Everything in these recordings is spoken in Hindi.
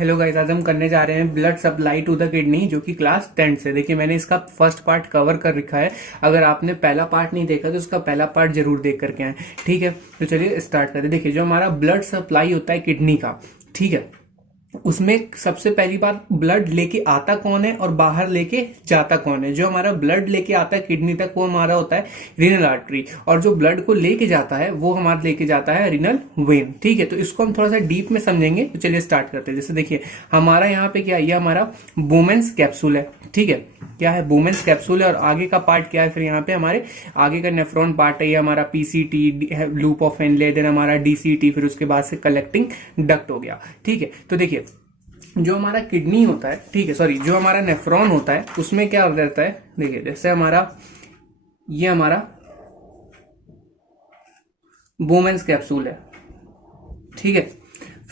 हेलो गाइस, आज हम करने जा रहे हैं blood supply to the kidney, जो कि क्लास 10 से। देखिए, मैंने इसका फर्स्ट पार्ट कवर कर रखा है। अगर आपने पहला पार्ट नहीं देखा तो उसका पहला पार्ट जरूर देख करके आए। ठीक है, तो चलिए स्टार्ट करते हैं। देखिए, जो हमारा ब्लड सप्लाई होता है किडनी का, ठीक है, उसमें सबसे पहली बात, ब्लड लेके आता कौन है और बाहर लेके जाता कौन है। जो हमारा ब्लड लेके आता है किडनी तक वो हमारा होता है रीनल आर्टरी, और जो ब्लड को लेके जाता है वो हमारा लेके जाता है रीनल वेन। ठीक है, तो इसको हम थोड़ा सा डीप में समझेंगे। तो चलिए स्टार्ट करते हैं। जैसे देखिए, हमारा यहाँ पे क्या है, ये हमारा बोमेंस कैप्सूल है। ठीक है, क्या है, बोमेंस कैप्सूल है। और आगे का पार्ट क्या है, फिर यहाँ पे हमारे आगे का नेफ्रॉन पार्ट है, ये हमारा PCT, loop of Henle, then हमारा डीसीटी, फिर उसके बाद से कलेक्टिंग डक्ट हो गया। ठीक है, तो देखिए, जो हमारा किडनी होता है, ठीक है, सॉरी, जो हमारा नेफ्रॉन होता है उसमें क्या रहता है। देखिए, जैसे हमारा ये हमारा बोमेंस कैप्सूल है। ठीक है,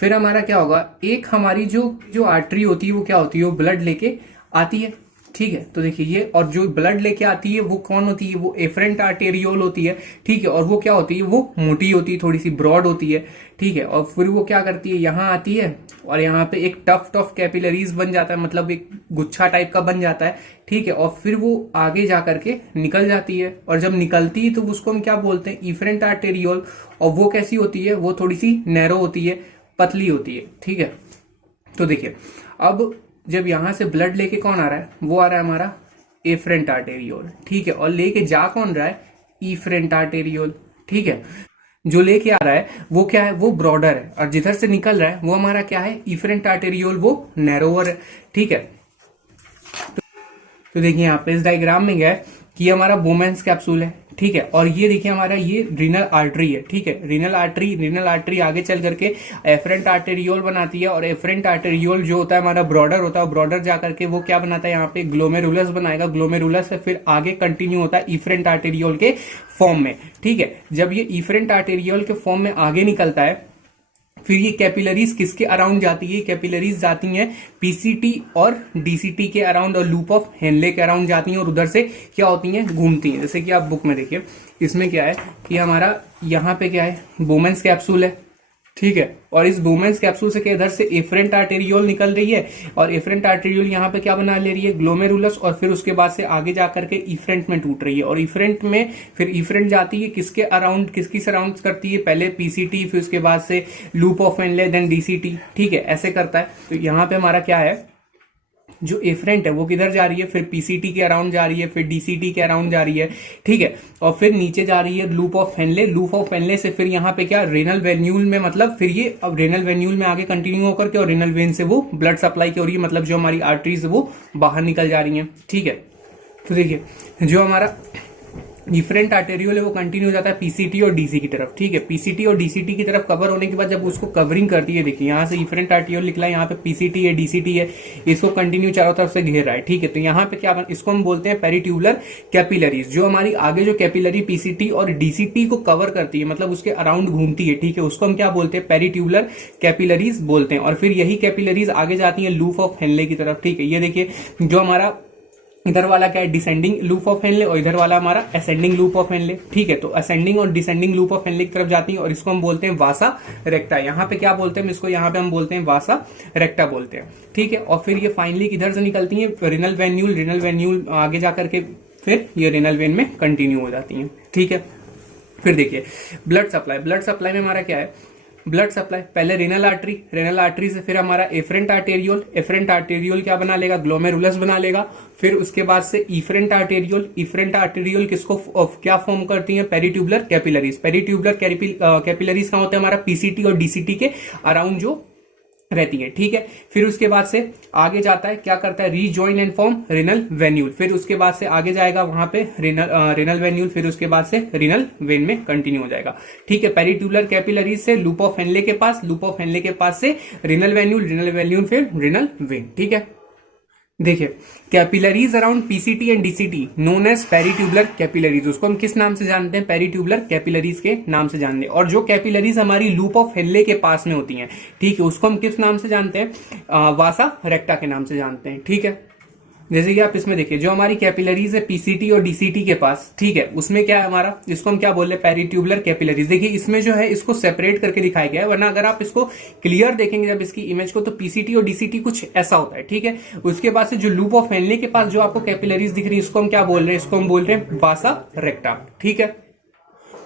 फिर हमारा क्या होगा, एक हमारी जो जो आर्टरी होती है वो क्या होती है, वो ब्लड लेके आती है। ठीक है, तो देखिए ये, और जो ब्लड लेके आती है वो कौन होती है, वो एफरेंट आर्टेरियोल होती है। ठीक है, और वो क्या होती है, वो मोटी होती है, थोड़ी सी ब्रॉड होती है। ठीक है, और फिर वो क्या करती है, यहाँ आती है और यहाँ पे एक टफ्ट ऑफ कैपिलरीज बन जाता है, मतलब एक गुच्छा टाइप का बन जाता है। ठीक है, और फिर वो आगे जा करके निकल जाती है, और जब निकलती है तो उसको हम क्या बोलते हैं, इफरेंट आर्टेरियोल। और वो कैसी होती है, वो थोड़ी सी नैरो होती है, पतली होती है। ठीक है, तो देखिए, अब जब यहां से ब्लड लेके कौन आ रहा है, वो आ रहा है हमारा एफरेंट आर्टेरियोल। ठीक है, और लेके जा कौन रहा है, इफरेंट आर्टेरियोल। ठीक है, जो लेके आ रहा है वो क्या है, वो ब्रॉडर है, और जिधर से निकल रहा है वो हमारा क्या है, इफरेंट आर्टेरियोल, वो नैरोवर है। ठीक है, तो देखिए यहाँ पे इस डायग्राम में क्या है कि ये हमारा बोमेंस कैप्सूल है। ठीक है, और ये देखिए हमारा ये रीनल आर्टरी है। ठीक है, रीनल आर्टरी आगे चल करके एफरेंट आर्टेरियोल बनाती है, और एफरेंट आर्टेरियोल जो होता है हमारा ब्रॉडर होता है, ब्रॉडर जा करके वो क्या बनाता है, यहाँ पे ग्लोमेरुलस बनाएगा। ग्लोमेरुलस से फिर आगे कंटिन्यू होता है इफरेंट आर्टेरियोल के फॉर्म में। ठीक है, जब ये इफरेंट आर्टेरियोल के फॉर्म में आगे निकलता है, फिर ये कैपिलरीज किसके अराउंड जाती है, कैपिलरीज जाती हैं पीसीटी और डीसीटी के अराउंड, और लूप ऑफ हेनले के अराउंड जाती हैं, और उधर से क्या होती हैं, घूमती हैं। जैसे कि आप बुक में देखिए, इसमें क्या है कि हमारा यहाँ पे क्या है, बोमेंस कैप्सूल है। ठीक है, और इस बोमेंस कैप्सूल से इधर से एफरेंट आर्टेरियोल निकल रही है, और एफरेंट आर्टेरियोल यहाँ पे क्या बना ले रही है, ग्लोमेरुलस, और फिर उसके बाद से आगे जाकर के इफरेंट में टूट रही है। और इफरेंट में फिर इफरेंट जाती है किसके अराउंड, किसकी सराउंड करती है, पहले पीसीटी, फिर उसके बाद से loop of Henle, then DCT. ठीक है, ऐसे करता है। तो यहाँ पे हमारा क्या है, जो एफरेंट है वो किधर जा रही है, फिर पीसीटी के अराउंड जा रही है, फिर डीसीटी के अराउंड जा रही है। ठीक है, और फिर नीचे जा रही है loop of Henley, loop of Henley से फिर यहाँ पे क्या, रेनल वेन्यूल में, मतलब फिर ये अब रेनल वेन्यूल में आगे कंटिन्यू होकर के, और रेनल वेन से वो ब्लड सप्लाई की हो रही है, मतलब जो हमारी आर्टरीज है वो बाहर निकल जा रही है। ठीक है, तो देखिए, जो हमारा डिफरेंट आर्टेरियोल है वो कंटिन्यू हो जाता है पीसीटी और डीसी की तरफ। ठीक है, पीसीटी और डीसीटी की तरफ कवर होने के बाद जब उसको कवरिंग करती है, देखिए यहाँ से डिफरेंट आर्टेरियोल निकला, यहाँ पे पीसीटी है, डीसीटी है, इसको कंटिन्यू चारों तरफ से घेर रहा है। ठीक है, तो यहाँ पे क्या, इसको हम बोलते हैं पेरिट्यूबुलर कैपिलरीज। जो हमारी आगे जो कैपिलरी पीसीटी और डीसीटी को कवर करती है, मतलब उसके अराउंड घूमती है। ठीक है, उसको हम क्या बोलते हैं, पेरिट्यूबुलर कैपिलरीज बोलते हैं। और फिर यही कैपिलरीज आगे जाती है लूप ऑफ हेनले की तरफ। ठीक है, ये देखिए, जो हमारा इधर वाला क्या है, डिसेंडिंग लूप ऑफ हेनले, और इधर वाला हमारा असेंडिंग लूप ऑफ हेनले। ठीक है, तो असेंडिंग और डिसेंडिंग लूप ऑफ हेनले की तरफ जाती है, और इसको हम बोलते हैं वासा रेक्टा। यहाँ पे क्या बोलते हैं इसको, यहाँ पे हम बोलते हैं वासा रेक्टा बोलते हैं। ठीक है, और फिर ये फाइनली किधर से निकलती है, रिनल वेन्यूल आगे जाकर के फिर ये रिनल वेन में कंटिन्यू हो जाती है। ठीक है, फिर देखिए ब्लड सप्लाई में हमारा क्या है, ब्लड सप्लाई पहले रेनल आर्टरी से फिर हमारा एफरेंट आर्टेरियोल क्या बना लेगा, ग्लोमेरुलस बना लेगा। फिर उसके बाद से इफरेंट आर्टेरियोल किसको क्या फॉर्म करती है, पेरिट्यूबुलर कैपिलरीज कैपिलरीज का होता है हमारा पीसीटी और डीसीटी के अराउंड जो रहती है। ठीक है, फिर उसके बाद से आगे जाता है, क्या करता है, rejoin and form renal venule. फिर उसके बाद से आगे जाएगा वहां पे रेनल वेन्यूल, फिर उसके बाद से रेनल वेन में कंटिन्यू हो जाएगा। ठीक है, पेरिट्यूबुलर कैपिलरीज से लूप ऑफ हेनले के पास से रेनल वेन्यूल फिर रेनल वेन। ठीक है, देखिए capillaries around PCT and DCT known as peritubular capillaries, उसको हम किस नाम से जानते हैं, पेरिट्यूबुलर कैपिलरीज के नाम से जानते हैं। और जो कैपिलरीज हमारी लूप ऑफ हेनले के पास में होती हैं, ठीक है, उसको हम किस नाम से जानते हैं, वासा रेक्टा के नाम से जानते हैं। ठीक है, जैसे कि आप इसमें देखिए, जो हमारी कैपिलरीज है पीसीटी और डीसीटी के पास, ठीक है, उसमें क्या है हमारा, इसको हम क्या बोल रहे हैं, पेरिट्यूबुलर कैपिलरीज। देखिए इसमें जो है इसको सेपरेट करके दिखाया गया है, वरना अगर आप इसको क्लियर देखेंगे जब इसकी इमेज को, तो पीसीटी और डीसीटी कुछ ऐसा होता है, ठीक है। उसके बाद से जो लूप ऑफ हेनले के पास जो आपको कैपिलरीज दिख रही है, इसको हम क्या बोल रहे हैं, इसको हम बोल रहे हैं वासा रेक्टा, ठीक है।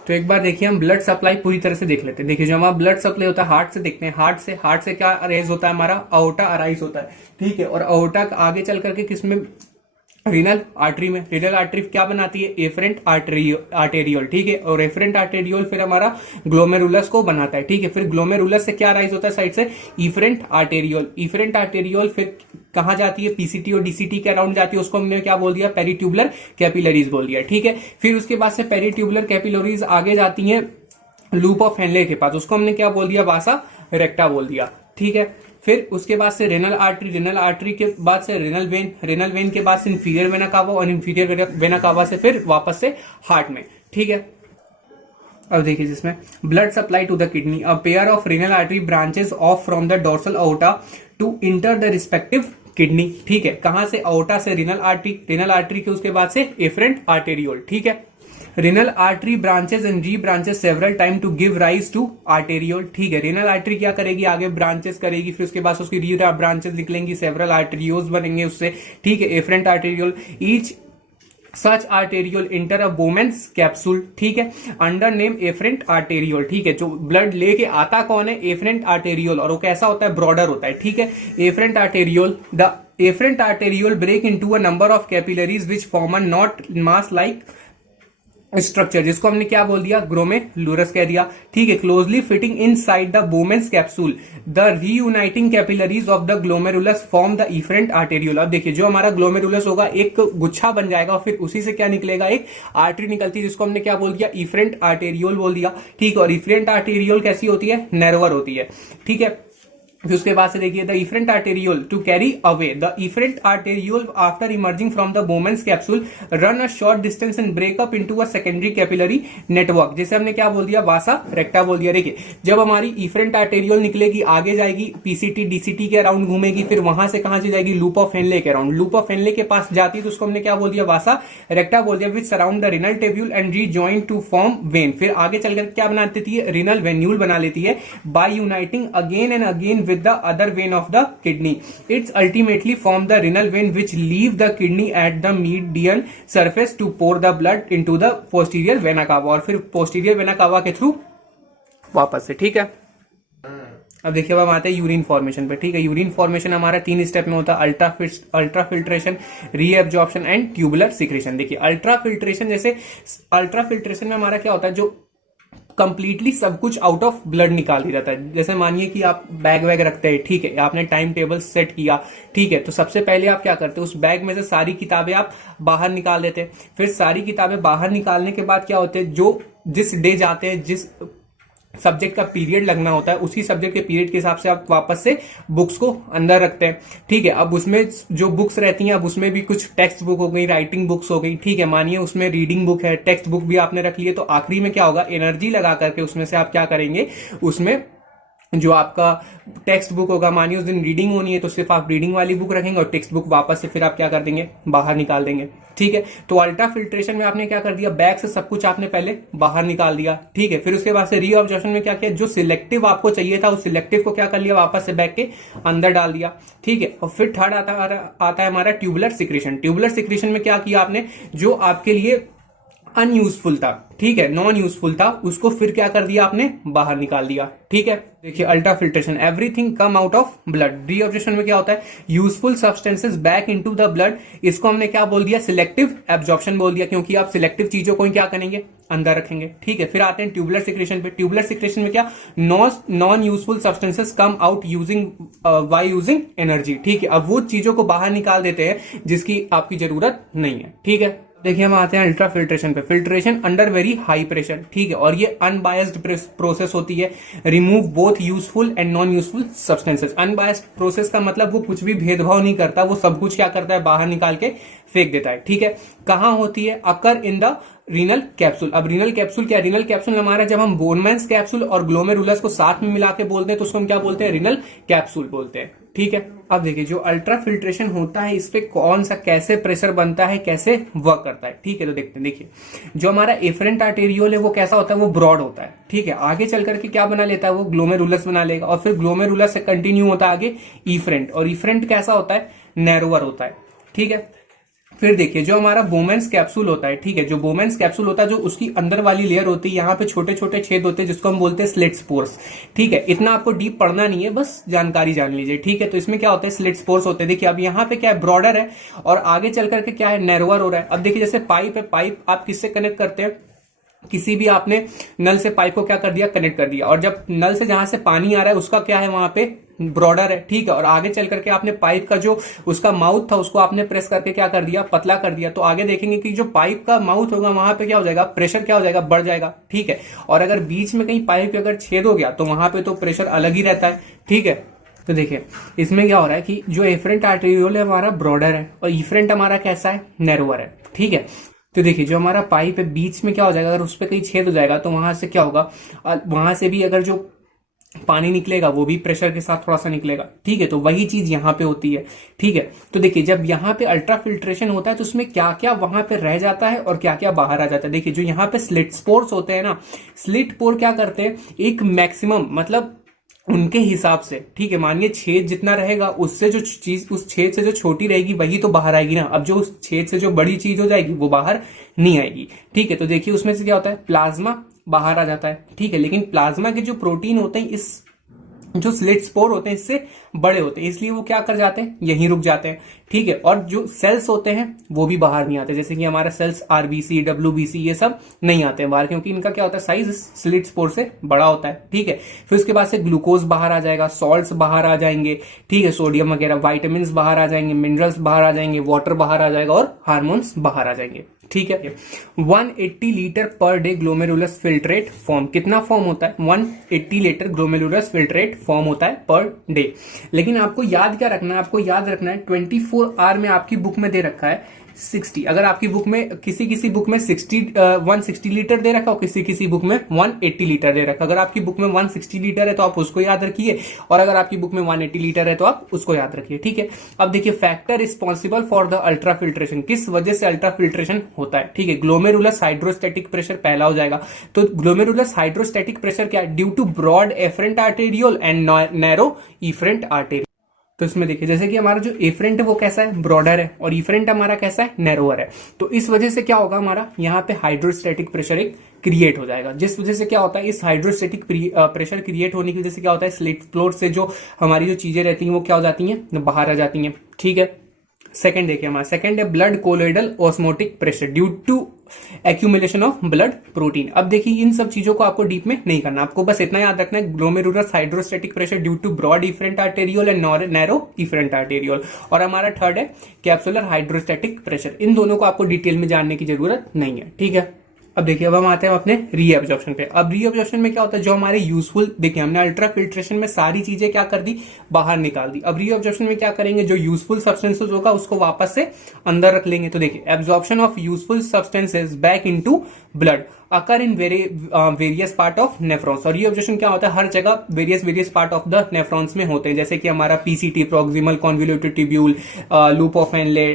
तो एक बार देखिए हम ब्लड सप्लाई पूरी तरह से देख लेते हैं। देखिए जो हमारा ब्लड सप्लाई होता है हार्ट से देखते हैं, हार्ट से क्या अरेज होता है, हमारा अओर्टा अराइज होता है, ठीक है। और अओर्टा आगे चल करके किसमें, रीनल आर्टरी में। रीनल आर्टरी क्या बनाती है, एफरेंट आर्टेरियोल, ठीक है। और एफरेंट आर्टेरियोल फिर हमारा ग्लोमेरुलस को बनाता है, ठीक है। फिर ग्लोमेरुलस से क्या राइज होता है साइड से, इफरेंट आर्टेरियोल। इफरेंट आर्टेरियोल फिर कहां जाती है, पीसीटी और डीसीटी के अराउंड जाती है, उसको हमने क्या बोल दिया, पेरिट्यूबुलर कैपिलरीज बोल दिया, ठीक है। फिर उसके बाद से पेरिट्यूबुलर कैपिलरीज आगे जाती है लूप ऑफ हेनले के पास, उसको हमने क्या बोल दिया, वासा रेक्टा बोल दिया, ठीक है। फिर उसके बाद से रेनल आर्टरी के बाद से रेनल वेन के बाद से इंफीरियर वेना कावा, और इंफीरियर वेना कावा से फिर वापस से हार्ट में, ठीक है। अब देखिए जिसमें blood supply to the kidney, a pair of renal artery branches off from the dorsal aorta to enter the respective kidney, ठीक है। कहां से, अओर्टा से रेनल आर्टरी के उसके बाद से एफरेंट आर्टेरियोल, ठीक है। Renal artery branches and rebranches several time to give rise to arteriole, ठीक है। रेनल आर्टरी क्या करेगी, आगे ब्रांचेस करेगी, फिर उसके बाद उसकी री ब्रांचेस निकलेंगी, सेवरल आर्टेरियोल्स बनेंगे उससे, ठीक है। Afferent arteriole, each such arteriole enter a Bowman's capsule, ठीक है, अंडर नेम एफरेंट आर्टेरियोल, ठीक है। जो ब्लड लेके आता कौन है, एफरेंट आर्टेरियोल, और वो कैसा होता है, ब्रॉडर होता है, ठीक है। Afferent arteriole, the afferent arteriole break into a number of capillaries which form a knot mass like structure, जिसको हमने क्या बोल दिया, ग्लोमेरुलस कह दिया, ठीक है। Closely fitting in side the Bowman's capsule, the reuniting capillaries of the glomerulus form the efferent arteriole. अब देखिए जो हमारा ग्लोमेरुलस होगा एक गुच्छा बन जाएगा, और फिर उसी से क्या निकलेगा, एक आर्टरी निकलती है, जिसको हमने क्या बोल दिया, इफरेंट आर्टेरियोल बोल दिया, ठीक है। और इफरेंट आर्टेरियोल कैसी होती है, नैरोवर होती है, ठीक है। फिर उसके बाद से देखिए the efferent arteriole to carry away, the efferent arteriole after emerging from the Bowman's capsule run a short distance and break up into a secondary capillary network, जैसे हमने क्या बोल दिया, वासा रेक्टा बोल दिया। देखिए जब हमारी इफरेंट आर्टेरियोल निकलेगी, आगे जाएगी पीसीटी डीसीटी के अराउंड घूमेगी, फिर वहां से कहां से जाएगी, लूप ऑफ हेनले के अराउंड, लूप ऑफ हेनले के पास जाती है, तो उसको हमने क्या बोल दिया, वासा रेक्टा बोल दिया, which surround the renal tubule and rejoin to form vein. फिर आगे चलकर क्या बना देती है, रिनल वेन्यूल बना लेती है, by uniting again and again with the other vein of the kidney. It's ultimately form the renal vein which leave the kidney at the median surface to pour the blood into the posterior vena cava, और फिर posterior vena cava के थ्रू वापस से, ठीक है। अब देखिए अब हम आते हैं यूरिन फॉर्मेशन पे, ठीक है। यूरिन फॉर्मेशन हमारा 3 स्टेप में होता है, ultra filtration, reabsorption and tubular secretion. देखिए अल्ट्रा फिल्ट्रेशन, जैसे अल्ट्रा फिल्ट्रेशन में हमारा क्या होता है, जो कंप्लीटली सब कुछ आउट ऑफ ब्लड निकाल दिया जाता है। जैसे मानिए कि आप बैग वैग रखते हैं, ठीक है, आपने टाइम टेबल सेट किया, ठीक है, तो सबसे पहले आप क्या करते हैं, उस बैग में से सारी किताबें आप बाहर निकाल देते हैं। फिर सारी किताबें बाहर निकालने के बाद क्या होते हैं, जो जिस डे जाते हैं, जिस सब्जेक्ट का पीरियड लगना होता है, उसी सब्जेक्ट के पीरियड के हिसाब से आप वापस से बुक्स को अंदर रखते हैं, ठीक है। अब उसमें जो बुक्स रहती हैं, अब उसमें भी कुछ टेक्स्ट बुक हो गई, राइटिंग बुक्स हो गई, ठीक है। मानिए उसमें रीडिंग बुक है, टेक्स्ट बुक भी आपने रख लिए, तो आखिरी में क्या होगा, एनर्जी लगा करके उसमें से आप क्या करेंगे, उसमें जो आपका टेक्स्ट बुक होगा, मानिए उस दिन रीडिंग होनी है, तो सिर्फ आप रीडिंग वाली बुक रखेंगे, और टेक्स्ट बुक वापस से फिर आप क्या कर देंगे, बाहर निकाल देंगे, ठीक है। तो अल्ट्रा फिल्ट्रेशन में आपने क्या कर दिया, बैग से सब कुछ आपने पहले बाहर निकाल दिया, ठीक है। फिर उसके बाद से रीअब्जॉर्प्शन में क्या किया, जो सिलेक्टिव आपको चाहिए था उस सिलेक्टिव को क्या कर लिया, वापस से बैग के अंदर डाल दिया, ठीक है। और फिर थर्ड आता है हमारा ट्यूबुलर सिक्रेशन। ट्यूबुलर सिक्रेशन में क्या किया आपने, जो आपके लिए अनयूजफुल था, ठीक है, नॉन यूजफुल था, उसको फिर क्या कर दिया आपने, बाहर निकाल दिया, ठीक है। देखिए ultra filtration, everything come out of blood. Reabsorption में क्या होता है, useful substances back into the blood, इसको हमने क्या बोल दिया, सिलेक्टिव एब्जॉर्प्शन बोल दिया, क्योंकि आप सिलेक्टिव चीजों को क्या करेंगे, अंदर रखेंगे, ठीक है। फिर आते हैं ट्यूबुलर सिक्रेशन पे। ट्यूबुलर सिक्रेशन में क्या, non useful substances come out using by using energy, ठीक है। अब वो चीजों को बाहर निकाल देते हैं जिसकी आपकी जरूरत नहीं है, ठीक है। देखिए हम आते हैं अल्ट्रा फिल्ट्रेशन पे। Filtration under very high pressure, ठीक है, और ये अनबायस्ड प्रोसेस होती है, remove both useful and non useful substances. Unbiased process का मतलब वो कुछ भी भेदभाव नहीं करता, वो सब कुछ क्या करता है, बाहर निकाल के फेंक देता है, ठीक है। कहां होती है, अकर इन द रीनल कैप्सूल। अब रीनल कैप्सूल क्या है? रीनल कैप्सूल हमारा जब हम बोनमैन्स कैप्सूल और ग्लोमेरुलस को साथ में मिला के बोलते हैं तो उसको हम क्या बोलते हैं? रीनल कैप्सूल बोलते हैं। ठीक है, अब देखिए जो अल्ट्रा फिल्ट्रेशन होता है इस पे कौन सा कैसे प्रेशर बनता है, कैसे वर्क करता है। ठीक है, तो देखते हैं। देखिए जो हमारा एफरेंट आर्टेरियोल है वो कैसा होता है? वो ब्रॉड होता है। ठीक है, आगे चल करके क्या बना लेता है? वो ग्लोमेरुलस बना लेगा और फिर ग्लोमेरुलस से कंटिन्यू होता है आगे इफरेंट, और इफरेंट कैसा होता है? नैरोअर होता है। ठीक है, फिर देखिए जो हमारा बोमेंस कैप्सूल होता है, ठीक है, जो बोमेंस कैप्सूल होता है जो उसकी अंदर वाली लेयर होती है, यहाँ पे छोटे छोटे छेद होते हैं जिसको हम बोलते हैं स्लिट स्पोर्स। ठीक है, इतना आपको डीप पढ़ना नहीं है, बस जानकारी जान लीजिए। ठीक है, तो इसमें क्या होता है? स्लिट स्पोर्स होते हैं। देखिए अब यहाँ पे क्या है? ब्रॉडर है और आगे चल करके क्या है? नैरोअर हो रहा है। अब देखिए जैसे पाइप है, पाइप आप किससे कनेक्ट करते हैं? किसी भी आपने नल से पाइप को क्या कर दिया? कनेक्ट कर दिया, और जब नल से जहां से पानी आ रहा है उसका क्या है? वहां पे ब्रॉडर है। ठीक है, और आगे चल करके आपने पाइप का जो उसका माउथ था उसको आपने प्रेस करके क्या कर दिया? पतला कर दिया। तो आगे देखेंगे कि जो पाइप का माउथ होगा वहां पे क्या हो जाएगा? प्रेशर क्या हो जाएगा? बढ़ जाएगा। ठीक है, और अगर बीच में कहीं पाइप अगर छेद हो गया तो वहां पे तो प्रेशर अलग ही रहता है। ठीक है, तो देखिए इसमें क्या हो रहा है कि जो एफरेंट आर्टेरियोल है हमारा ब्रॉडर है और इफरेंट हमारा कैसा है? नैरोअर है। ठीक है, तो देखिए जो हमारा पाइप है बीच में क्या हो जाएगा? अगर उस पर कहीं छेद हो जाएगा तो वहां से क्या होगा? वहां से भी अगर जो पानी निकलेगा वो भी प्रेशर के साथ थोड़ा सा निकलेगा। ठीक है, तो वही चीज यहाँ पे होती है। ठीक है, तो देखिए जब यहाँ पे अल्ट्रा फिल्ट्रेशन होता है तो उसमें क्या क्या वहां पे रह जाता है और क्या क्या बाहर आ जाता है। देखिए जो यहाँ पे स्लिट स्पोर्स होते हैं ना, स्लिट पोर क्या करते हैं? एक मैक्सिमम मतलब उनके हिसाब से, ठीक है, मानिए छेद जितना रहेगा उससे जो चीज उस छेद से जो छोटी रहेगी वही तो बाहर आएगी ना। अब जो उस छेद से जो बड़ी चीज हो जाएगी वो बाहर नहीं आएगी। ठीक है, तो देखिए उसमें से क्या होता है? प्लाज्मा बाहर आ जाता है। ठीक है, लेकिन प्लाज्मा के जो प्रोटीन होते हैं इस जो स्लिट स्पोर होते हैं इससे बड़े होते हैं, इसलिए वो क्या कर जाते हैं? यहीं रुक जाते हैं। ठीक है, और जो सेल्स होते हैं वो भी बाहर नहीं आते, जैसे कि हमारा सेल्स आरबीसी, डब्ल्यूबीसी ये सब नहीं आते हैं बाहर, क्योंकि इनका क्या होता है? साइज स्लिट स्पोर से बड़ा होता है। ठीक है, फिर उसके बाद से ग्लूकोज बाहर आ जाएगा, सॉल्ट्स बाहर आ जाएंगे। ठीक है, सोडियम वगैरह, वाइटामिन बाहर आ जाएंगे, मिनरल्स बाहर आ जाएंगे, वाटर बाहर आ जाएगा और हार्मोन्स बाहर आ जाएंगे। ठीक है, 180 litre per day glomerulus filtrate form, कितना फॉर्म होता है? 180 लीटर ग्लोमेरुलस फिल्ट्रेट फॉर्म होता है पर डे। लेकिन आपको याद क्या रखना है? आपको याद रखना है 24 आवर में आपकी बुक में दे रखा है 60। अगर आपकी बुक में किसी बुक में 160 लीटर दे रखा हो, किसी बुक में 180 लीटर दे रखा। अगर आपकी बुक में 160 लीटर है तो आप उसको याद रखिए, और अगर आपकी बुक में 180 लीटर है तो आप उसको याद रखिए। ठीक है, अब देखिए factor responsible for the ultra filtration, किस वजह से अल्ट्रा फिल्ट्रेशन होता है? ठीक है, ग्लोमेरुलस हाइड्रोस्टैटिक प्रेशर पहला हो जाएगा। तो ग्लोमेरुलस हाइड्रोस्टैटिक प्रेशर क्या है? Due to broad afferent arteriole and narrow efferent arteriole. तो इसमें देखिए जैसे कि हमारा जो एफरेंट है वो कैसा है? ब्रॉडर है, और इफरेंट हमारा कैसा है? नैरोअर है। तो इस वजह से क्या होगा? हमारा यहाँ पे हाइड्रोस्टैटिक प्रेशर एक क्रिएट हो जाएगा, जिस वजह से क्या होता है? इस हाइड्रोस्टैटिक प्रेशर क्रिएट होने की वजह से क्या होता है? स्लिट फ्लोर से जो हमारी जो चीजें रहती हैं वो क्या हो जाती हैं? बाहर आ जाती हैं। ठीक है, सेकंड देखिए हमारा सेकंड है blood colloidal osmotic pressure due to accumulation of blood protein. अब देखिए इन सब चीजों को आपको डीप में नहीं करना, आपको बस इतना याद रखना है glomerulus hydrostatic pressure due to broad efferent arteriole and narrow efferent arteriole. और हमारा थर्ड है कैप्सुलर हाइड्रोस्टैटिक प्रेशर। इन दोनों को आपको डिटेल में जानने की जरूरत नहीं है। ठीक है, अब देखिए अब हम आते हैं अपने रीअब्जॉर्प्शन पे। अब रीअब्जॉर्प्शन में क्या होता है? जो हमारे यूजफुल, देखिए हमने अल्ट्रा फिल्ट्रेशन में सारी चीजें क्या कर दी? बाहर निकाल दी। अब रीअब्जॉर्प्शन में क्या करेंगे? जो यूजफुल सब्सटेंसेस होगा उसको वापस से अंदर रख लेंगे। तो देखिए absorption of useful substances back into blood occur in various part of nephrons. और रीअब्जॉर्प्शन क्या होता है? हर जगह various part of the nephrons में होते हैं, जैसे कि हमारा PCT, proximal convoluted tubule, loop of Henley,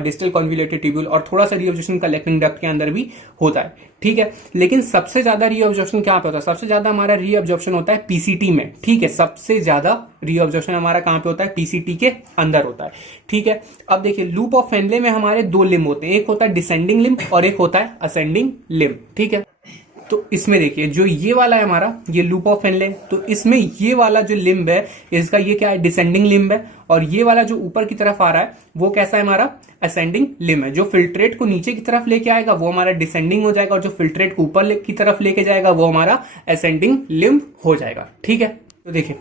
distal convoluted tubule, और थोड़ा सा रीअब्जॉर्प्शन कलेक्टिंग डक्ट के अंदर भी होता है। ठीक है, लेकिन सबसे ज्यादा रीअब्जॉर्प्शन कहां पे होता है? सबसे ज्यादा हमारा रीअब्जॉर्प्शन होता है पीसीटी में। ठीक है, सबसे ज्यादा रीअब्जॉर्प्शन हमारा कहां पे होता है? पीसीटी के अंदर होता है। ठीक है, अब देखिए लूप ऑफ हेनले में हमारे दो लिम्ब होते हैं, एक होता है डिसेंडिंग लिम्ब और एक होता है असेंडिंग लिम्ब। ठीक है, तो इसमें देखिए जो ये वाला है हमारा, ये लूप ऑफ हेनले, तो इसमें ये वाला जो लिम्ब है इसका ये क्या है? डिसेंडिंग लिम्ब है, और ये वाला जो ऊपर की तरफ आ रहा है वो कैसा है? हमारा असेंडिंग लिम्ब है। जो फिल्ट्रेट को नीचे की तरफ लेके आएगा वो हमारा डिसेंडिंग हो जाएगा, और जो फिल्ट्रेट को ऊपर की तरफ लेके जाएगा वो हमारा असेंडिंग लिम्ब हो जाएगा। ठीक है, तो देखिए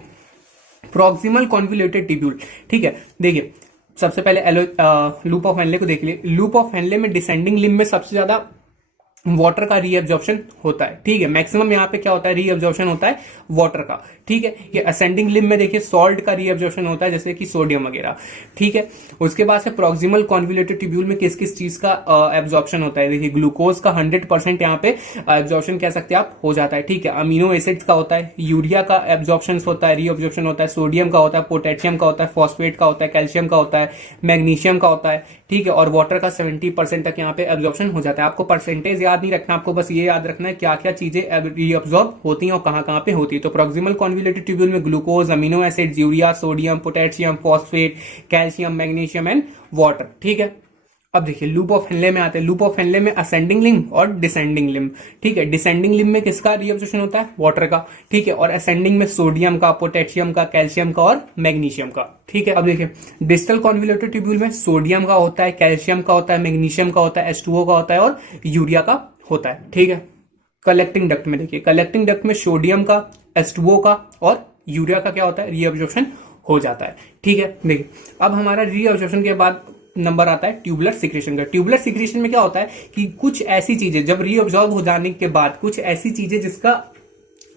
प्रॉक्सिमल कॉन्वोल्यूटेड ट्यूब्यूल। ठीक है, देखिए सबसे पहले लूप ऑफ हेनले को देख लिए। लूप ऑफ हेनले में डिसेंडिंग लिम्ब में सबसे ज्यादा वाटर का रीअब्जॉर्प्शन होता है, ठीक है। मैक्सिमम यहाँ पे क्या होता है, रीअब्जॉर्प्शन होता है वाटर का, ठीक है। ये असेंडिंग लिम्ब में देखिए सॉल्ट का रीअब्जॉर्प्शन होता है, जैसे कि सोडियम वगैरह, ठीक है। उसके बाद से प्रोक्सिमल कॉन्वोल्यूटेड ट्यूब्यूल में किस किस चीज का एब्जॉर्प्शन होता है, देखिए ग्लूकोज का 100% यहाँ पे एब्जॉर्प्शन कह सकते हैं आप हो जाता है, ठीक है। अमीनो एसिड्स का होता है, यूरिया का एब्जॉर्प्शन होता है, रीअब्जॉर्प्शन होता है, सोडियम का होता है, पोटेशियम का होता है, फॉस्फेट का होता है, कैल्शियम का होता है, मैग्नीशियम का होता है, ठीक है। और वाटर का 70% तक यहाँ पे एब्जॉर्प्शन हो जाता है। आपको परसेंटेज याद नहीं रखना, आपको बस ये याद रखना है क्या क्या चीजें रीअब्जॉर्ब होती हैं और कहां कहां पे होती है। तो प्रोक्सिमल कॉन्वोल्यूटेड ट्यूब्यूल में glucose, amino acids, urea, sodium, potassium, phosphate, calcium, magnesium and water, ठीक है। अब देखिए लूप ऑफ हेनले में आते हैं। लूप ऑफ हेनले में असेंडिंग लिम्ब और डिसेंडिंग लिम्ब, ठीक है। डिसेंडिंग लिम्ब में किसका रीअब्जॉर्प्शन होता है, वाटर का, ठीक है। और असेंडिंग में सोडियम का, पोटेशियम का, कैल्शियम का और मैग्नीशियम का, ठीक है। अब देखिए डिस्टल कॉन्वोल्यूटेड ट्यूब्यूल में सोडियम का होता है, कैल्शियम का होता है, मैग्नीशियम का होता है, H2O का होता है और यूरिया का होता है, ठीक है। कलेक्टिंग डक्ट में देखिए, कलेक्टिंग डक्ट में सोडियम का, H2O का और यूरिया का क्या होता है, रीअब्जॉर्प्शन हो जाता है, ठीक है। देखिए अब हमारा रीअब्जॉर्प्शन के बाद नंबर आता है ट्यूबुलर सिक्रेशन का। ट्यूबुलर सिक्रेशन में क्या होता है कि कुछ ऐसी चीजें जब रीअब्जॉर्ब हो जाने के बाद, कुछ ऐसी चीजें जिसका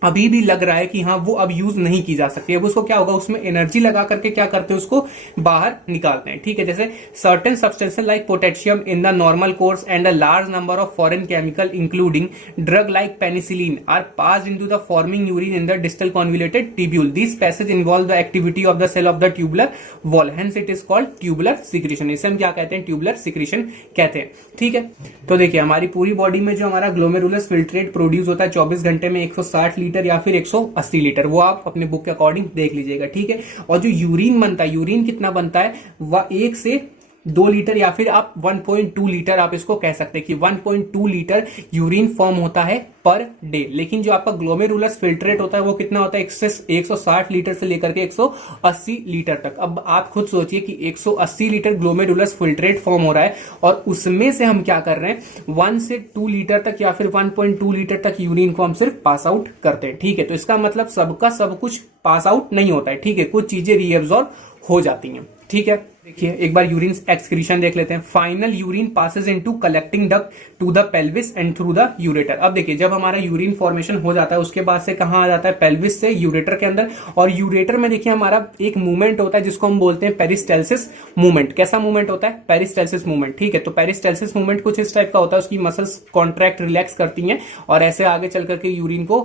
अभी भी लग रहा है कि हाँ वो अब यूज नहीं की जा सकती, अब उसको क्या होगा, उसमें एनर्जी लगा करके क्या करते हैं, उसको बाहर निकालते हैं, ठीक है। जैसे certain substances like potassium in the normal course and a large number of foreign chemical including drug like penicillin are passed into the forming urine in the distal convoluted tubule. This passage involve the activity of the cell of the tubular wall, hence it is called tubular secretion. इसे हम क्या कहते हैं, ट्यूबुलर सिक्रेशन कहते हैं, ठीक है। तो देखिए हमारी पूरी बॉडी में जो हमारा ग्लोमेरुलस फिल्ट्रेट प्रोड्यूस होता है 24 घंटे में 160 लीटर या फिर 180 लीटर, वो आप अपने बुक के अकॉर्डिंग देख लीजिएगा, ठीक है। और जो यूरिन बनता है, यूरिन कितना बनता है, वह 1 से 2 लीटर या फिर आप 1.2 लीटर आप इसको कह सकते हैं कि 1.2 लीटर यूरिन फॉर्म होता है पर डे। लेकिन जो आपका ग्लोमेरुलस फिल्ट्रेट होता है वो कितना होता है, 160 लीटर से लेकर के 180 लीटर तक। अब आप खुद सोचिए कि 180 लीटर ग्लोमेरुलस फिल्ट्रेट फॉर्म हो रहा है और उसमें से हम क्या कर रहे हैं, 1 से 2 लीटर तक या फिर 1.2 लीटर तक यूरिन को हम सिर्फ पास आउट करते हैं, ठीक है। तो इसका मतलब सबका सब कुछ पास आउट नहीं होता है, ठीक है। कुछ चीजें रीअब्सॉर्ब हो जाती हैं, ठीक है। देखिए एक बार यूरिन एक्सक्रीशन देख लेते हैं। Final urine passes into collecting duct to the pelvis and through the ureter. अब देखिए जब हमारा यूरिन फॉर्मेशन हो जाता है उसके बाद से कहां आ जाता है, पेल्विस से यूरेटर के अंदर। और यूरेटर में देखिए हमारा एक मूवमेंट होता है जिसको हम बोलते हैं पेरिस्टेल्सिस मूवमेंट। कैसा मूवमेंट होता है, पेरिस्टेल्सिस मूवमेंट, ठीक है। तो पेरिस्टेल्सिस मूवमेंट कुछ इस टाइप का होता है, उसकी मसल्स कॉन्ट्रैक्ट रिलैक्स करती हैं और ऐसे आगे चल करके यूरिन को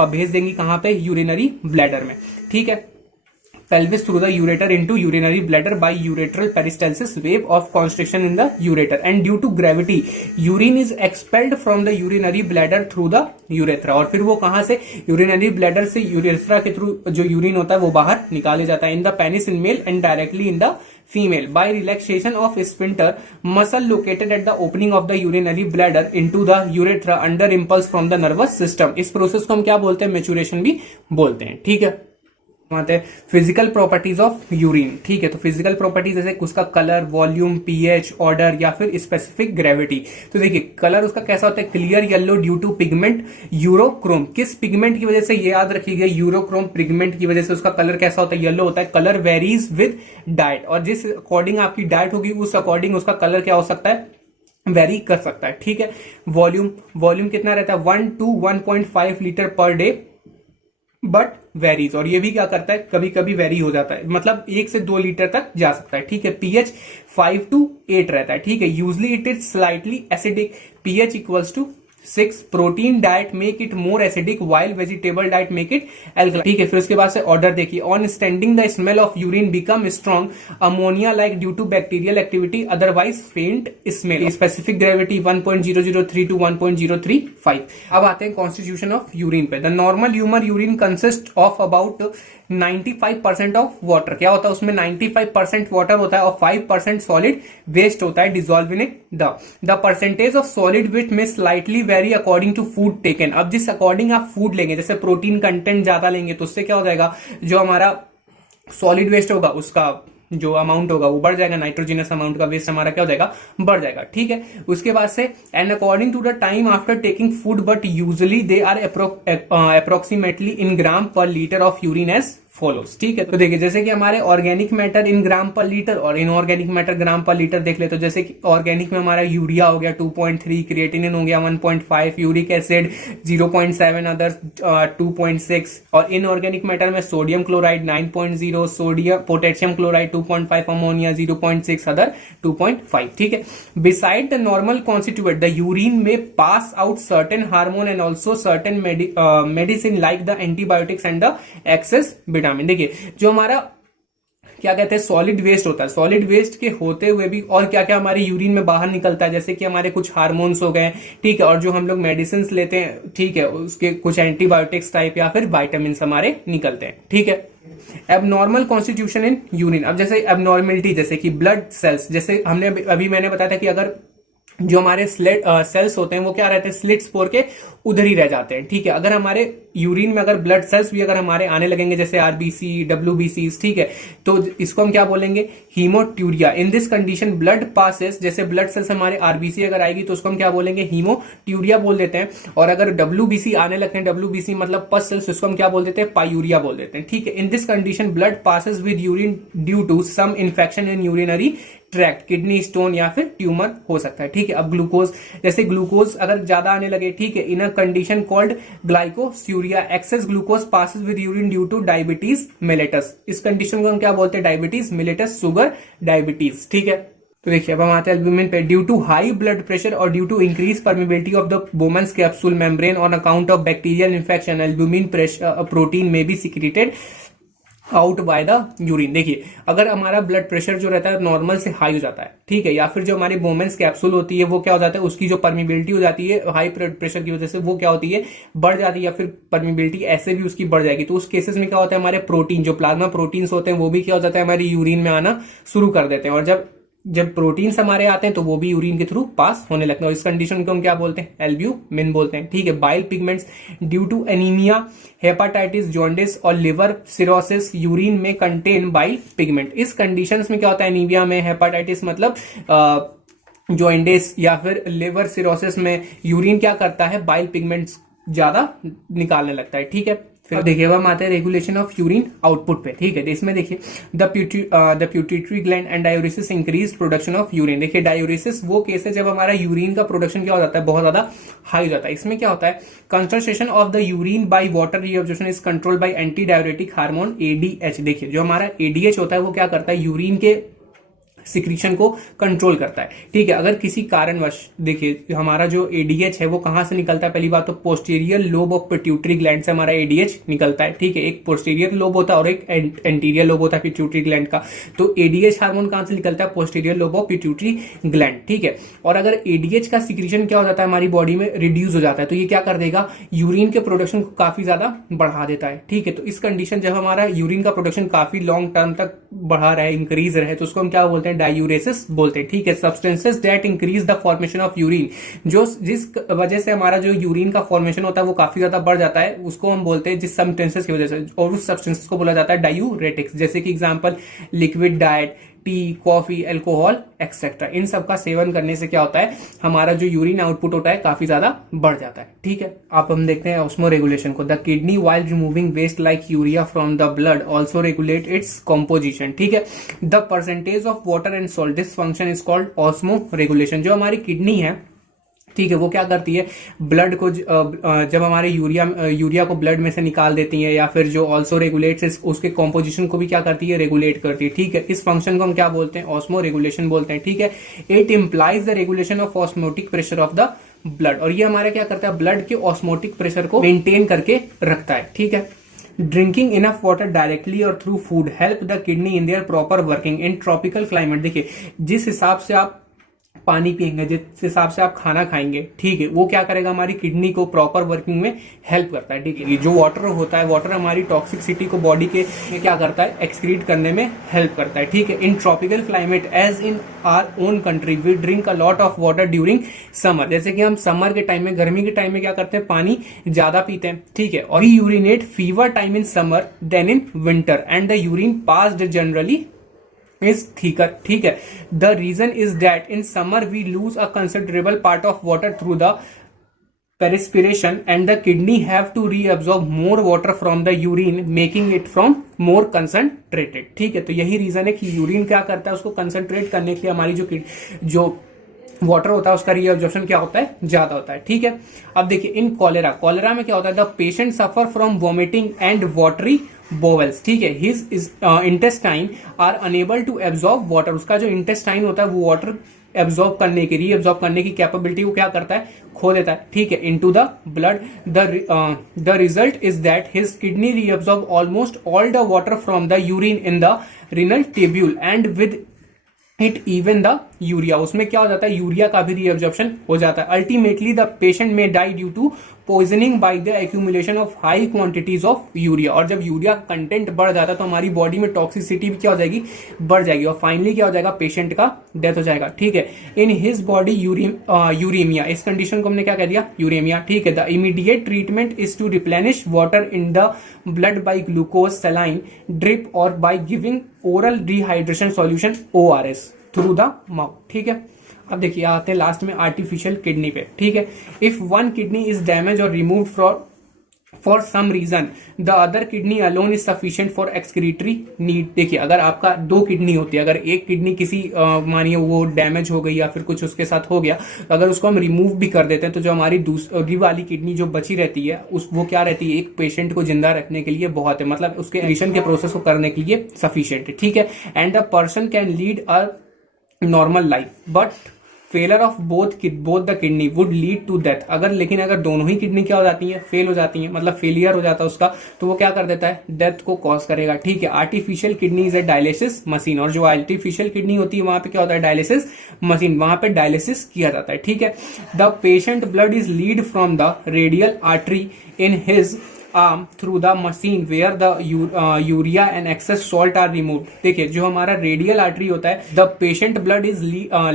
भेज देंगी कहां पे, यूरिनरी ब्लैडर में, ठीक है। pelvis through the ureter into urinary bladder by ureteral peristalsis wave of constriction in the ureter, and due to gravity urine is expelled from the urinary bladder through the urethra। और फिर वो कहां से, यूरिनरी ब्लैडर से यूरेथ्रा के थ्रू जो यूरिन होता है वो बाहर निकाले जाता है, in the penis in male and directly in the female by relaxation of sphincter muscle located at the opening of the urinary bladder into the urethra under impulse from the nervous system. इस प्रोसेस को हम क्या बोलते हैं, मैच्योरेशन भी बोलते हैं, ठीक है। आते हैं फिजिकल प्रॉपर्टीज ऑफ यूरिन, ठीक है। तो फिजिकल प्रॉपर्टीज जैसे उसका कलर, वॉल्यूम, पीएच, ऑर्डर या फिर स्पेसिफिक ग्रेविटी। तो देखिए कलर उसका कैसा होता है, clear yellow due to pigment urochrome. किस पिगमेंट की वजह से, ये याद रखिएगा, यूरोक्रोम पिगमेंट की वजह से उसका कलर कैसा होता है, येलो होता है। कलर वेरीज विद डाइट, और जिस अकॉर्डिंग आपकी डाइट होगी उस अकॉर्डिंग उसका कलर क्या हो सकता है, वेरी कर सकता है, ठीक है। वॉल्यूम कितना रहता है, 1 to 1.5 litre per day but varies, और ये भी क्या करता है, कभी कभी वेरी हो जाता है, मतलब 1 से 2 लीटर तक जा सकता है, ठीक है। पीएच 5 to 8 रहता है, ठीक है। Usually it is slightly acidic, pH equals to 6। Protein diet make it more acidic while vegetable diet make it alkaline, ठीक है। फिर उसके बाद से ऑर्डर देखिए, on standing the smell of urine become strong ammonia like due to bacterial activity otherwise faint smell. Specific gravity 1.003 to 1.035। अब आते हैं कॉन्स्टिट्यूशन ऑफ यूरिन पे। The normal human urine consist of about 95% of water. क्या होता है उसमें, 95% वाटर होता है और 5% सॉलिड वेस्ट होता है dissolve in it. The percentage of solid waste में slightly vary according to food taken. अब जिस अकॉर्डिंग आप फूड लेंगे, जैसे प्रोटीन कंटेंट ज्यादा लेंगे तो उससे क्या हो जाएगा, जो हमारा सॉलिड वेस्ट होगा उसका जो अमाउंट होगा वो बढ़ जाएगा, नाइट्रोजिनस अमाउंट का वेस्ट हमारा क्या हो जाएगा, बढ़ जाएगा, ठीक है। उसके बाद से and according to the time after taking food but usually they are approximately in gram per litre of urine as follows, ठीक है। तो देखिए जैसे कि हमारे organic matter in gram per litre और इनऑर्गेनिक मैटर ग्राम पर लीटर देख ले, तो जैसे कि ऑर्गेनिक में हमारा यूरिया हो गया 2.3, क्रिएटिनिन हो गया 1.5, यूरिक एसिड 0.7, अदर्स 2.6, और इनऑर्गेनिक मैटर में sodium chloride 9.0, sodium potassium chloride 2.5, ammonia 0.6, other 2.5, ठीक है। Beside the normal constituent the urine में pass out certain hormone and also certain medicine like the antibiotics and the excess vitamin. देखिए जो हमारा क्या कहते हैं सॉलिड वेस्ट होता है, सॉलिड वेस्ट के होते हुए भी और क्या क्या हमारे यूरिन में बाहर निकलता है, जैसे कि हमारे कुछ हार्मोन्स हो गए, ठीक है, और जो हम लोग मेडिसिन लेते हैं, ठीक है, उसके कुछ एंटीबायोटिक्स टाइप या फिर वाइटामिन हमारे निकलते हैं, ठीक है। एबनॉर्मल कॉन्स्टिट्यूशन इन यूरिन, अब जैसे एबनॉर्मेलिटी जैसे कि ब्लड सेल्स, जैसे हमने अभी मैंने बताया था कि अगर जो हमारे सेल्स होते हैं वो क्या रहते हैं स्लिट स्पोर के उधर ही रह जाते हैं, ठीक है। अगर हमारे यूरिन में अगर ब्लड सेल्स भी अगर हमारे आने लगेंगे जैसे आरबीसी डब्ल्यूबीसी, ठीक है, तो इसको हम क्या बोलेंगे haematuria. In this condition blood passes, जैसे ब्लड सेल्स हमारे आरबीसी अगर आएगी तो उसको हम क्या बोलेंगे हीमोट्यूरिया बोल देते हैं, और अगर डब्ल्यूबीसी आने लगते हैं, डब्ल्यूबीसी मतलब पस सेल्स, उसको हम क्या बोल देते हैं पायूरिया बोल देते हैं, ठीक है। In this condition blood passes with urine due to some infection in urinary tract, kidney stone या फिर ट्यूमर हो सकता है, ठीक है। अब ग्लूकोज, जैसे ग्लूकोज अगर ज्यादा आने लगे, ठीक है, in a condition called glycosuria, excess glucose passes with urine due to diabetes mellitus, इस कंडीशन को हम क्या बोलते हैं डायबिटीज मेलेटस, शुगर डायबिटीज, ठीक है। तो देखिए अब हम आते हैं एल्ब्यूमिन पे। Due to high blood pressure और due to increase permeability of the Bowman's capsule membrane on account of bacterial infection, albumin protein may be secreted out by the urine. देखिए अगर हमारा ब्लड प्रेशर जो रहता है नॉर्मल से हाई हो जाता है, ठीक है, या फिर जो हमारी बोमेंस कैप्सूल होती है वो क्या हो जाता है, उसकी जो परमिबिलिटी हो जाती है हाई ब्लड प्रेशर की वजह से वो क्या होती है बढ़ जाती है, या फिर परमिबिलिटी ऐसे भी उसकी बढ़ जाएगी, तो उस केसेस में क्या होता है हमारे प्रोटीन जो प्लाज्मा प्रोटीन्स होते हैं वो भी क्या हो जाता है हमारी यूरिन में आना शुरू कर देते हैं, और जब प्रोटीन्स हमारे आते हैं तो वो भी यूरिन के थ्रू पास होने लगते हैं, और इस कंडीशन को हम क्या बोलते हैं एल्ब्यूमिन बोलते हैं, ठीक है। Bile pigments due to anaemia, hepatitis, jaundice और लिवर सिरोसिस यूरिन में कंटेन बाइल पिगमेंट। इस कंडीशंस में क्या होता है एनीमिया में, हेपाटाइटिस मतलब जॉन्डिस या फिर लिवर सिरोसिस में यूरिन क्या करता है बाइल पिगमेंट्स ज्यादा निकालने लगता है, ठीक है। फिर देखिए अब हम आते हैं रेगुलेशन ऑफ यूरिन आउटपुट पे, ठीक है। तो इसमें देखिए the pituitary gland and diuresis increase production of urine. देखिए डायूरेसिस वो केस है जब हमारा यूरिन का प्रोडक्शन क्या हो जाता है बहुत ज्यादा हाई हो जाता है। इसमें क्या होता है concentration of the urine by water reabsorption is control by anti diuretic hormone ADH. देखिए जो हमारा एडीएच होता है वो क्या करता है यूरिन के सिक्रीशन को कंट्रोल करता है, ठीक है। अगर किसी कारणवश देखिए हमारा जो एडीएच है वो कहां से निकलता है, पहली बात तो posterior lobe of pituitary gland से हमारा एडीएच निकलता है, ठीक है। एक पोस्टीरियर लोब होता है और एक एंटीरियर लोब होता है पिट्यूटरी ग्लैंड का, तो एडीएच हार्मोन कहां से निकलता है posterior lobe of pituitary gland, ठीक है। और अगर एडीएच का सिक्रीशन क्या हो जाता है हमारी बॉडी में रिड्यूस हो जाता है, तो ये क्या कर देगा यूरिन के प्रोडक्शन को काफी ज्यादा बढ़ा देता है, ठीक है। तो इस कंडीशन जब हमारा यूरिन का प्रोडक्शन काफी लॉन्ग टर्म तक बढ़ा रहे इंक्रीज रहे तो उसको हम क्या बोलते हैं डायूरेसिस बोलते हैं, ठीक है। Substances that increase the formation of urine, जो जिस वजह से हमारा जो यूरिन का फॉर्मेशन होता है वो काफी ज्यादा बढ़ जाता है उसको हम बोलते हैं जिस सब्सटेंसेस की वजह से, और उस सब्सटेंसेस को बोला जाता है डायूरेटिक्स। जैसे कि example liquid diet, tea, coffee, alcohol etcetera, इन सब का सेवन करने से क्या होता है हमारा जो यूरिन आउटपुट होता है काफी ज्यादा बढ़ जाता है, ठीक है। आप हम देखते हैं ऑस्मो रेगुलेशन को। The kidney while removing waste like urea from the blood also regulate its composition, ठीक है। The percentage of water and salt, this function is called osmoregulation. जो हमारी किडनी है, ठीक है, वो क्या करती है ब्लड को जब हमारे यूरिया को ब्लड में से निकाल देती है, या फिर जो ऑल्सो रेगुलेट्स उसके कॉम्पोजिशन को भी क्या करती है रेगुलेट करती है, ठीक है। इस फंक्शन को हम क्या बोलते हैं ऑस्मो रेगुलेशन बोलते हैं, ठीक है। It implies the regulation of osmotic pressure of the blood, और ये हमारा क्या करता है ब्लड के ऑस्मोटिक प्रेशर को मेंटेन करके रखता है, ठीक है। ड्रिंकिंग इनफ वाटर डायरेक्टली और through food help the kidney in their proper working in tropical climate. देखिए जिस हिसाब से आप पानी पिएंगे, जिस हिसाब से आप खाना खाएंगे, ठीक है, वो क्या करेगा हमारी किडनी को प्रॉपर वर्किंग में हेल्प करता है, ठीक है। जो वाटर होता है, वाटर हमारी टॉक्सिसिटी को बॉडी के में क्या करता है एक्सक्रीट करने में हेल्प करता है, ठीक है। In tropical climate as in our own country we drink a lot of water during summer. जैसे कि हम समर के टाइम में, गर्मी के टाइम में क्या करते हैं पानी ज्यादा पीते हैं, ठीक है। और we urinate fewer time in summer then in winter and the urine passed generally is thicker, ठीक है। The reason is that in summer we lose a considerable part of water through the perspiration and the kidney have to reabsorb more water from the urine making it from more concentrated। ठीक है, तो यही रीजन है कि यूरिन क्या करता है, उसको कंसंट्रेट करने के लिए हमारी जो वाटर होता है उसका रीअब्जॉर्प्शन क्या होता है, ज्यादा होता है। ठीक है, अब देखिए इन कॉलेरा में क्या होता है, the patient suffer from vomiting and watery bowels. ठीक है, his intestine are unable to absorb water, उसका जो इंटेस्टाइन होता है वो वाटर एब्जॉर्ब करने की, रीएब्जॉर्ब करने की कैपेबिलिटी को क्या करता है, खो देता है। ठीक है, into the blood. The result is that his kidney reabsorb almost all the water from the urine in the renal tubule and with it even the urea, उसमें क्या हो जाता है, यूरिया का भी रीअब्जॉर्प्शन हो जाता है। Ultimately the patient may die due to poisoning by the accumulation of high quantities of urea, और जब यूरिया कंटेंट बढ़ जाता है तो हमारी बॉडी में टॉक्सिसिटी भी क्या हो जाएगी, बढ़ जाएगी, और फाइनली क्या हो जाएगा, पेशेंट का डेथ हो जाएगा। ठीक है, इन हिज बॉडी यूरेमिया, इस कंडीशन को हमने क्या कह दिया, यूरेमिया। ठीक है, the immediate treatment is to replenish water in the blood by glucose saline drip और by giving oral dehydration solution ORS through the mouth. ठीक है, अब देखिए आते हैं लास्ट में आर्टिफिशियल किडनी पे। ठीक है, if one kidney is damage और remove for some reason the other kidney alone is sufficient for excretory need. देखिए अगर आपका 2 किडनी होती है, अगर एक किडनी किसी मानिए वो डैमेज हो गई या फिर कुछ उसके साथ हो गया, तो अगर उसको हम रिमूव भी कर देते हैं तो जो हमारी दूसरी वाली किडनी जो बची रहती है वो क्या रहती है, एक पेशेंट को जिंदा रखने के लिए बहुत है, मतलब उसके एडिशन के प्रोसेस को करने के लिए सफिशिएंट है। ठीक है, and the person can lead a normal life but failure of both the kidney would lead to death. अगर दोनों ही किडनी क्या हो जाती है, फेल हो जाती है, मतलब फेलियर हो जाता है उसका, तो वो क्या कर देता है, डेथ को कॉज करेगा। ठीक है, artificial kidney is a dialysis machine, और जो आर्टिफिशियल किडनी होती है वहां पे क्या होता है, डायलिसिस मशीन, वहां पे डायलिसिस किया जाता है। ठीक है, the patient blood is lead from the radial artery in his arm through the machine where the urea and excess salt are removed। देखिए जो हमारा रेडियल आर्टरी होता है, the patient blood is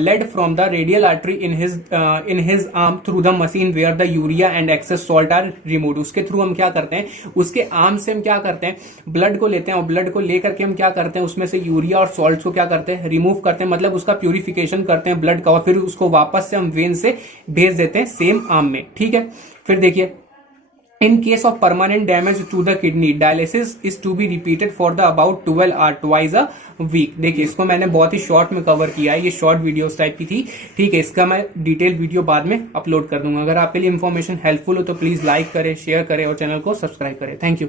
led from the radial artery in his arm through the machine where the urea and excess salt are removed। उसके थ्रू हम क्या करते हैं, उसके आर्म से हम क्या करते हैं, ब्लड को लेते हैं, और ब्लड को लेकर के हम क्या करते हैं, उसमें से यूरिया और सॉल्ट को क्या करते हैं, रिमूव करते हैं, मतलब उसका प्यूरिफिकेशन करते हैं ब्लड का, और फिर उसको वापस से हम वेन से भेज देते हैं सेम आर्म में। ठीक है, फिर देखिए in case of permanent damage to the kidney dialysis is to be repeated for the about 12 hours twice a week। देखिए इसको मैंने बहुत ही शॉर्ट में कवर किया है, ये शॉर्ट वीडियोस टाइप की थी। ठीक है, इसका मैं डिटेल वीडियो बाद में अपलोड कर दूंगा। अगर आपके लिए इन्फॉर्मेशन हेल्पफुल हो तो प्लीज लाइक करें, शेयर करें और चैनल को सब्सक्राइब करें। Thank you.